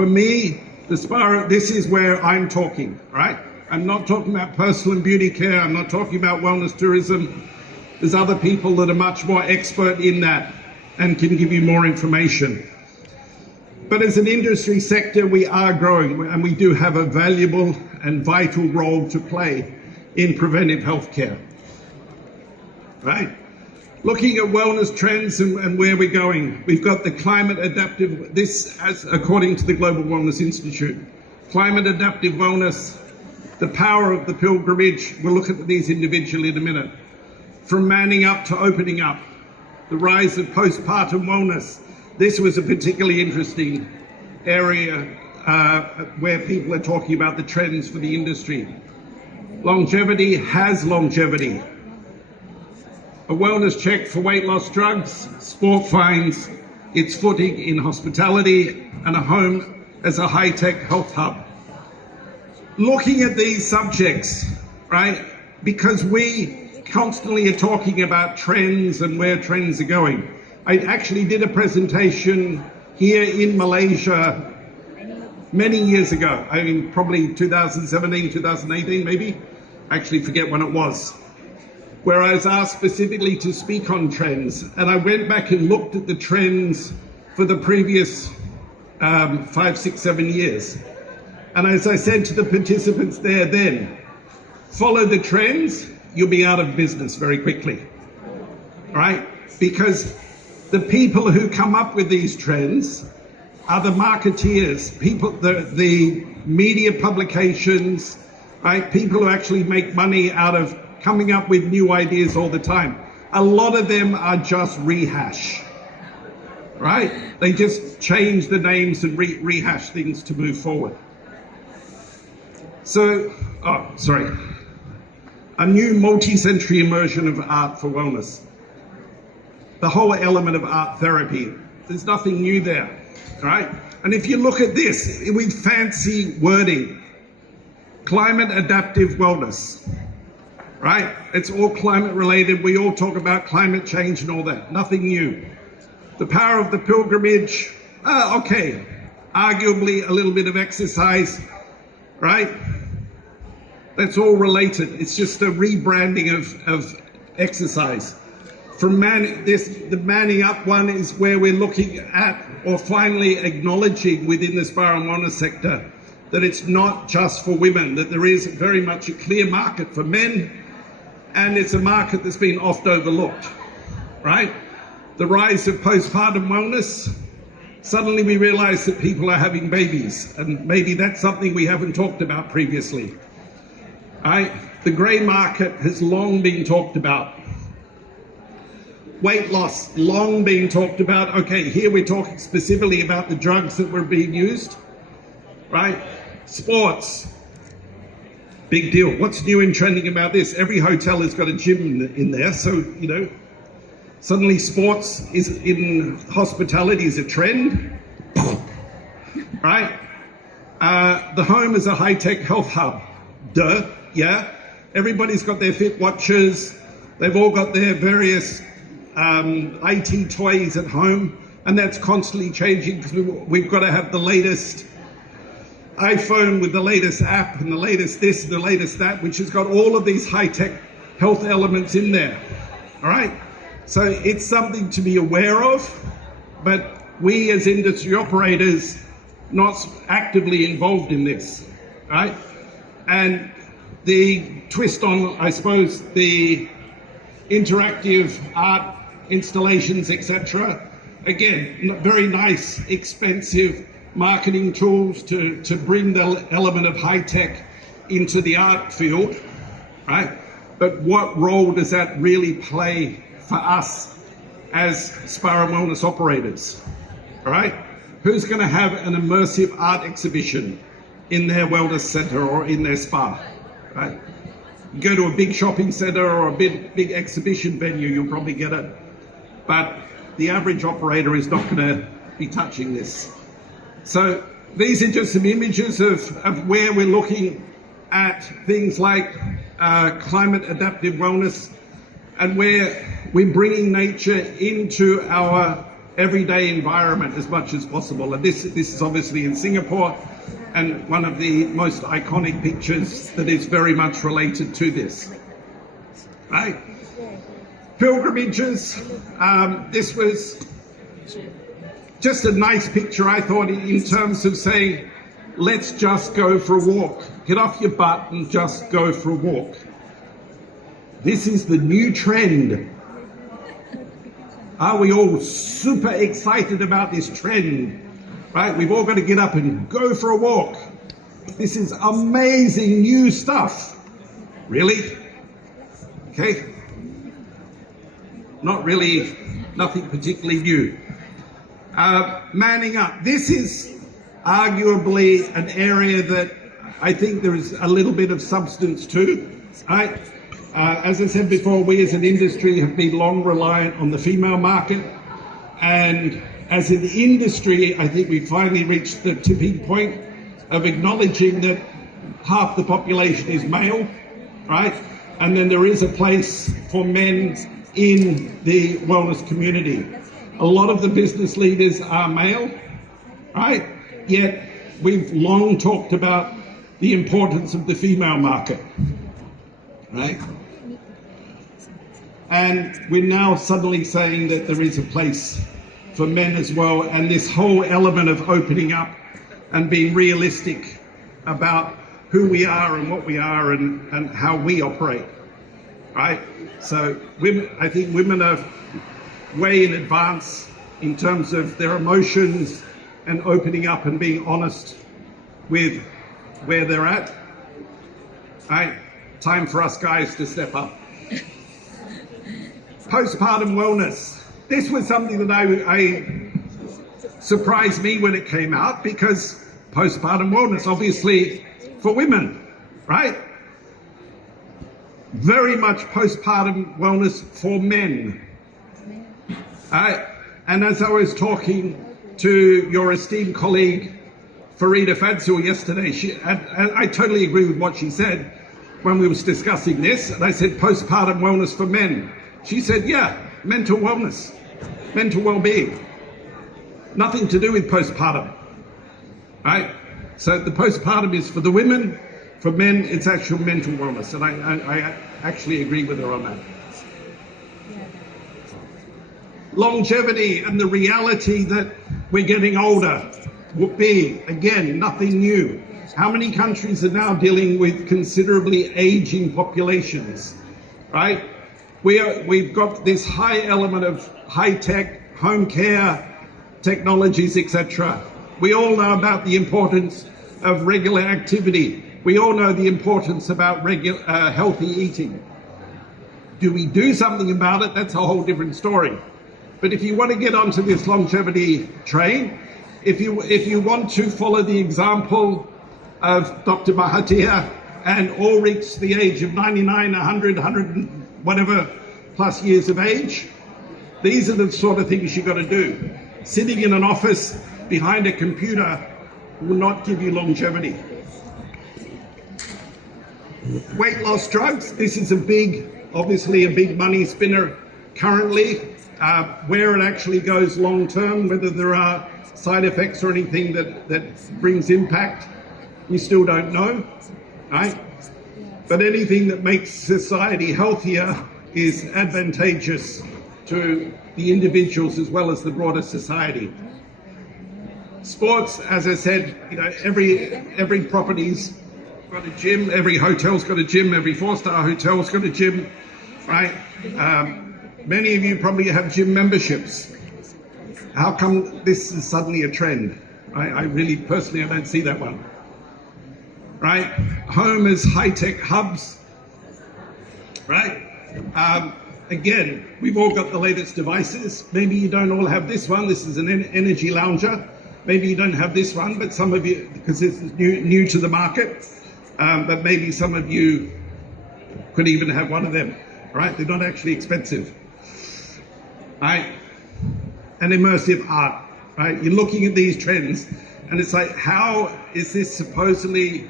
For me, the spa, this is where I'm talking, right? I'm not talking about personal and beauty care. I'm not talking about wellness tourism. There's other people that are much more expert in that and can give you more information. But as an industry sector, we are growing, and we do have a valuable and vital role to play in preventive healthcare, right? Looking at wellness trends and where we're going, we've got the climate adaptive, this as according to the Global Wellness Institute, climate adaptive wellness, the power of the pilgrimage. We'll look at these individually in a minute. From manning up to opening up, the rise of postpartum wellness. This was a particularly interesting area where people are talking about the trends for the industry. Longevity has longevity. A wellness check for weight loss drugs, sport finds its footing in hospitality, and a home as a high-tech health hub. Looking at these subjects, right, because we constantly are talking about trends and where trends are going. I actually did a presentation here in Malaysia many years ago. I mean, probably 2017, 2018, maybe. I actually forget when it was, where I was asked specifically to speak on trends. And I went back and looked at the trends for the previous 5, 6, 7 years. And as I said to the participants there then, follow the trends, you'll be out of business very quickly, right? Because the people who come up with these trends are the marketeers, people, the media publications, right? People who actually make money out of coming up with new ideas all the time. A lot of them are just rehash, right? They just change the names and rehash things to move forward. So, a new multi-century immersion of art for wellness. The whole element of art therapy. There's nothing new there, right? And if you look at this with fancy wording, climate adaptive wellness, right? It's all climate related. We all talk about climate change and all that. Nothing new. The power of the pilgrimage, okay. Arguably a little bit of exercise, right? That's all related. It's just a rebranding of exercise. From the manning up one is where we're looking at, or finally acknowledging within the spa and wellness sector, that it's not just for women, that there is very much a clear market for men, and it's a market that's been oft overlooked, right? The rise of postpartum wellness, suddenly we realize that people are having babies, and maybe that's something we haven't talked about previously, right? The grey market has long been talked about. Weight loss, long been talked about. Okay, here we're talking specifically about the drugs that were being used, right? Sports, big deal. What's new and trending about this? Every hotel has got a gym in there, so, you know, suddenly sports is in hospitality is a trend, right? The home is a high-tech health hub. Duh, yeah. Everybody's got their Fit watches. They've all got their various IT toys at home, and that's constantly changing because we've got to have the latest iPhone with the latest app and the latest this and the latest that, which has got all of these high-tech health elements in there, all right? So it's something to be aware of, but we as industry operators not actively involved in this, right? And the twist on, I suppose, the interactive art installations, etc. Again, very nice, expensive marketing tools to bring the element of high tech into the art field, right? But what role does that really play for us as spa and wellness operators, all right? Who's going to have an immersive art exhibition in their wellness center or in their spa, right? You go to a big shopping center or a big exhibition venue, you'll probably get it. But the average operator is not going to be touching this. So these are just some images of where we're looking at things like climate adaptive wellness, and where we're bringing nature into our everyday environment as much as possible. And this is obviously in Singapore, and one of the most iconic pictures that is very much related to this. Right? Pilgrimages. This was just a nice picture, I thought, in terms of saying, let's just go for a walk. Get off your butt and just go for a walk. This is the new trend. Are we all super excited about this trend? Right? We've all got to get up and go for a walk. This is amazing new stuff. Really? Okay? Not really, nothing particularly new. Manning up. This is arguably an area that I think there is a little bit of substance to. Right? As I said before, we as an industry have been long reliant on the female market, and as an industry, I think we finally reached the tipping point of acknowledging that half the population is male, right? And then there is a place for men in the wellness community. A lot of the business leaders are male, right? Yet we've long talked about the importance of the female market, right? And we're now suddenly saying that there is a place for men as well, and this whole element of opening up and being realistic about who we are and what we are and how we operate, right? So women, I think women are way in advance in terms of their emotions and opening up and being honest with where they're at. Right? Time for us guys to step up. Postpartum wellness. This was something that I surprised me when it came out, because postpartum wellness, obviously for women, right? Very much postpartum wellness for men. And as I was talking to your esteemed colleague Farida Fadzil yesterday, and I totally agree with what she said when we was discussing this, and I said postpartum wellness for men. She said, yeah, mental wellness, mental well-being. Nothing to do with postpartum, right? So the postpartum is for the women, for men it's actual mental wellness, and I actually agree with her on that. Longevity and the reality that we're getting older would be, again, nothing new. How many countries are now dealing with considerably aging populations, right? We've got this high element of high-tech, home care, technologies, etc. We all know about the importance of regular activity. We all know the importance about healthy eating. Do we do something about it? That's a whole different story. But if you want to get onto this longevity train, if you want to follow the example of Dr. Mahathir and all reach the age of 99, 100, 100 and whatever plus years of age, these are the sort of things you've got to do. Sitting in an office behind a computer will not give you longevity. Weight loss drugs, this is obviously a big money spinner currently. Where it actually goes long term, whether there are side effects or anything that brings impact, we still don't know, right? But anything that makes society healthier is advantageous to the individuals as well as the broader society. Sports, as I said, every property's got a gym, every hotel's got a gym, every 4-star hotel's got a gym, right? Many of you probably have gym memberships. How come this is suddenly a trend? I really, personally, I don't see that one. Right? Home is high-tech hubs. Right? Again, we've all got the latest devices. Maybe you don't all have this one. This is an energy lounger. Maybe you don't have this one, but some of you, because it's new to the market, but maybe some of you could even have one of them. Right? They're not actually expensive. Right? And immersive art, right? You're looking at these trends and it's like, how is this supposedly